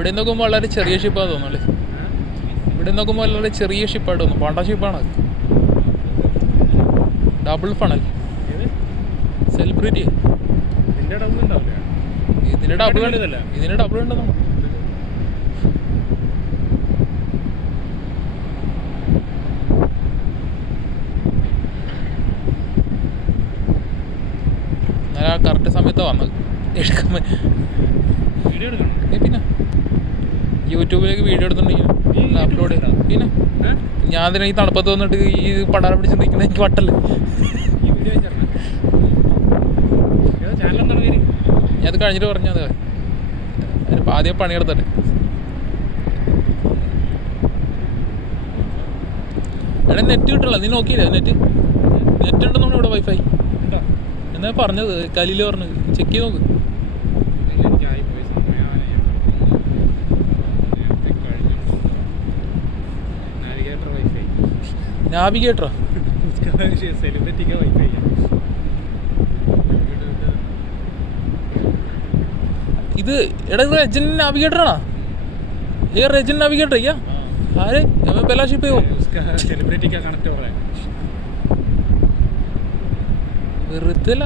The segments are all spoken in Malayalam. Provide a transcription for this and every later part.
ഇവിടെ നോക്കുമ്പോൾ വളരെ ചെറിയ ഷിപ്പാണ് തോന്നുന്നല്ലേ. ഇവിടെ നോക്കുമ്പോൾ വളരെ ചെറിയ ഷിപ്പായിട്ട് തോന്നും. പാണ്ട ഷിപ്പാണ്. Double funnel celebrity. ഇതിന് ഡബിൾ ഉണ്ടെന്നോ. കറക്റ്റ് സമയത്താണ് വന്നത്. എടുക്കാൻ പിന്നെ യൂട്യൂബിലേക്ക് വീഡിയോ എടുത്തിട്ടുണ്ടെങ്കിൽ അപ്ലോഡ് ചെയ്യാം. പിന്നെ ഞാൻ അതിന് ഈ തണുപ്പത്ത് വന്നിട്ട് ഈ പടാരം പിടിച്ച് നിൽക്കുന്നത് എനിക്ക് വട്ടല്ലേ. ഞാൻ അത് കഴിഞ്ഞിട്ട് പറഞ്ഞാൽ മതി. അതിനിപ്പോൾ ആദ്യം പണിയെടുത്തല്ലേ. എടാ നെറ്റ് കിട്ടണല്ലോ. നീ നോക്കിയില്ലേ നെറ്റ് ഉണ്ടെന്നാണ് ഇവിടെ വൈഫൈ എന്നാ പറഞ്ഞത്. കലിയിൽ പറഞ്ഞത് ചെക്ക് ചെയ്ത് നോക്ക്. നാവിഗേറ്ററോ? ഇത് എടാ റെജൻ നാവിഗേറ്ററാണോ? ये रेजन नाविगेटर है क्या? अरे मैं पहला शिप है वो सेलिब्रिटी का कनेक्ट हो रहा है. വെറുതെല്ല.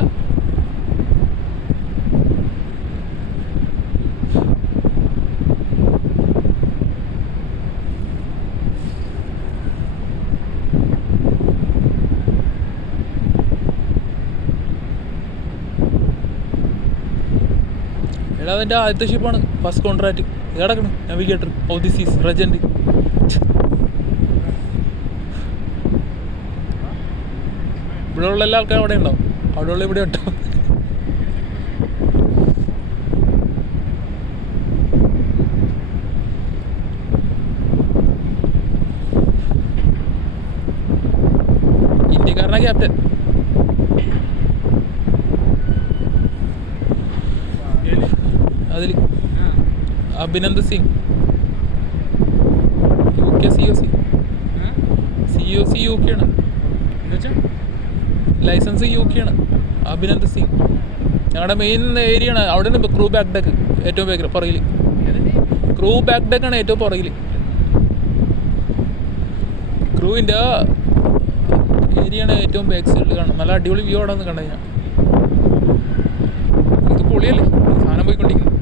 എടാ അതിൻ്റെ ആദ്യത്തെ ഷിപ്പാണ്. ഫസ്റ്റ് കോൺട്രാക്ട് കിടക്കണം. നാവിഗേറ്റർ ഓഫ് ദി സീസ് റെജൻഡ്. ഇവിടെ ഉള്ള എല്ലാ ആൾക്കാരും അവിടെ ഉണ്ടാവും. അവിടെയുള്ള ഇവിടെ ഉണ്ടാവും. ഇന്ത്യക്കാരനാ ക്യാപ്റ്റൻ. അതിൽ Abhinand Singh UK COC UK ആണ്. ലൈസൻസ് UK ആണ്. അഭിനന്ദ് സിംഗ് ഞങ്ങളുടെ മെയിൻ ഏരിയ ആണ്. അവിടെ നിന്ന് ക്രൂ ബാക്ക് ഡെക്ക് ഏറ്റവും ബാക്ക് പുറകിൽ. ക്രൂ ബാക്ക് ഡെക്കാണ് ഏറ്റവും പുറകിൽ. ക്രൂവിൻ്റെ ഏരിയ ആണ് ഏറ്റവും ബാക്ക് സൈഡിൽ കാണും. നല്ല അടിപൊളി വ്യൂ അവിടെ നിന്ന് കണ്ടു കഴിഞ്ഞാൽ. ഇത് പൊളിയല്ലേ സാധനം പോയിക്കൊണ്ടിരിക്കുന്നു.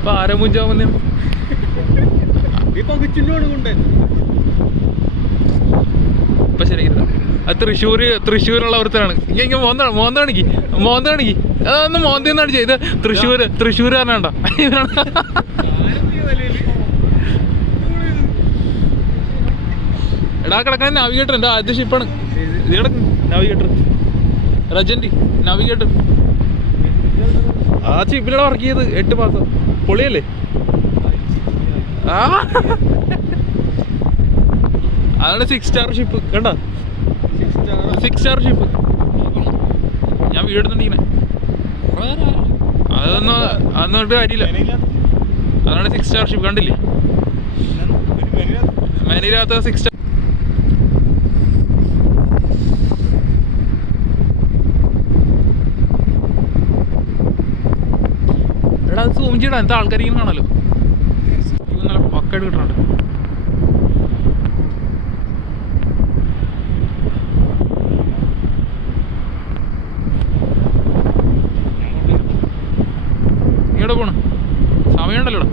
ഇപ്പൊ ആരെ മുഞ്ചാവുന്ന ഇപ്പൊ ശരി. അത് തൃശ്ശൂരുള്ള ഒരുത്തനാണ്. ഇങ്ങനെ മോന്താണിക്ക് അതൊന്ന് മോന്തിന്നാണ് ചെയ്ത്. തൃശ്ശൂരുകാരനാണ്ട. എടാ കിടക്കാൻ നാവിഗേറ്റർ എൻ്റെ ആദ്യ ഷിപ്പാണ്. ഇത് കിടക്കും നാവിഗേറ്റർ റെജൻഡ് നാവിഗേറ്റർ. ആ ഷിപ്പിലാണ് വർക്ക് ചെയ്ത് 8 മാസം. പൊളിയല്ലേ? അതാണ് 6 സ്റ്റാർ ഷിപ്പ്. കണ്ട 6 സ്റ്റാർ ഷിപ്പ്. ഞാൻ വീട് എടുത്തിട്ടിങ്ങനെ അതൊന്നും കാര്യമില്ല. അതാണ് 6 സ്റ്റാർ ഷിപ്പ്. കണ്ടില്ലേ മേനില്ലാത്ത 6 സ്റ്റാർ. എടാ അത് സൂം ചെയ്യടാ. എന്താ ആൾക്കാരിങ്ങനെ കാണാലോ. നല്ല പക്കായിട്ട് കിട്ടുന്നുണ്ട്. നീ എവിടെ പോണ്? സമയം ഉണ്ടല്ലോടാ.